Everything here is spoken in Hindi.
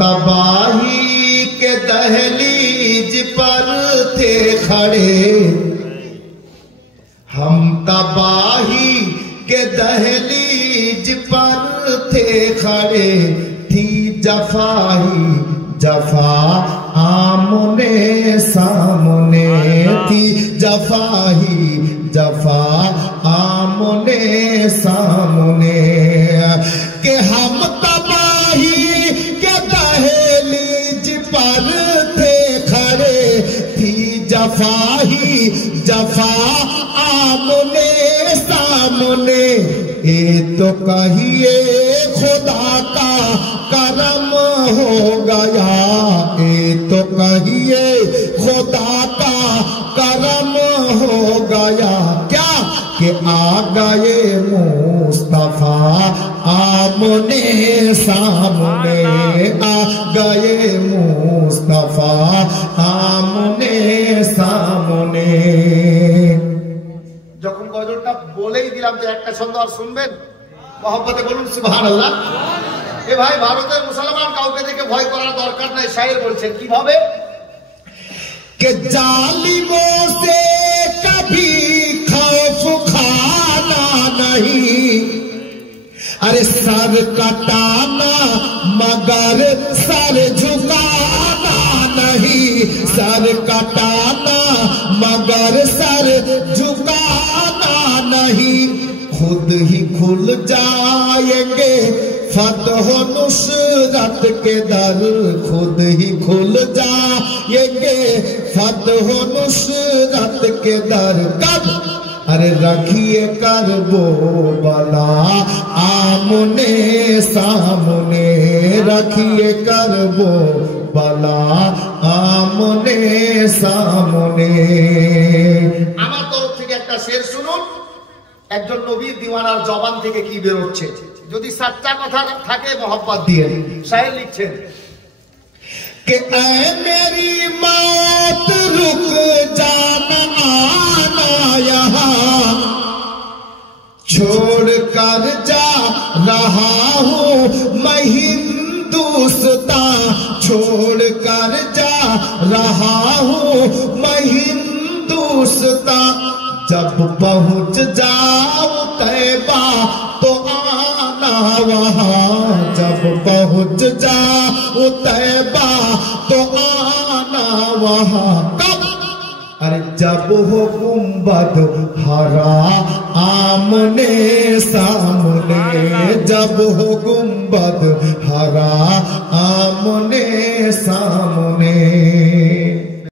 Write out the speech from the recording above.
तबाही के दहलीज पर थे खड़े, हम तबाही के दहलीज पर थे खड़े, थी जफाही जफा आमने सामने, थी जफाही जफा आमने सामने, के हम तबाही के दहलीज पर थे खड़े, थी जफाही जफा आमने सामने, ये तो कहिए खुदा का करम हो गया, ये तो कहिए खुदा का करम हो गया, क्या कि आ गए मुस्तफा आमने सामने, आ गए मुस्तफा आमने सामने। যখন গজলটা বলেই দিলাম যে একটা ছন্দ আর শুনবেন, মহব্বতে বলুন সুবহানাল্লাহ। এ ভাই, ভারতের মুসলমান কাউকে দেখে ভয় করার দরকার নাই। শায়ের বলছেন কিভাবে, कि जालिमों से कभी खौफ खाना नहीं, अरे सर कटाना मगर सर झुकाना नहीं, सर कटाना मगर सर झुकाना नहीं, खुद ही खुल जाएंगे फतह नुसरत के दर, खुद ही खुल जाएंगे फतह नुसरत के दर। कब, अरे रखिए कर वो बला आमने सामने, रखिए कर वो बला आमने सामने। আমার তরফ থেকে একটা শের শুনুন, একজন নবীর দিওয়ানার জবান থেকে কি বের হচ্ছে, যদি সচ্চা কথা থাকে মোহব্বত দিয়ে। শায়ের লিখছেন कि ऐ मेरी मौत रुक जाना आना यहाँ, छोड़ कर जा रहा हूँ मैं हिंदुस्तान, छोड़ कर जा रहा हूँ मैं हिंदुस्तान, जब पहुँच जाओ तैबा तो आना वहाँ, जब पहुँच जाओ तैबा तो आना वहाँ। कब, अरे जब हो गुंबद हरा आमने सामने, जब हो गुंबद हरा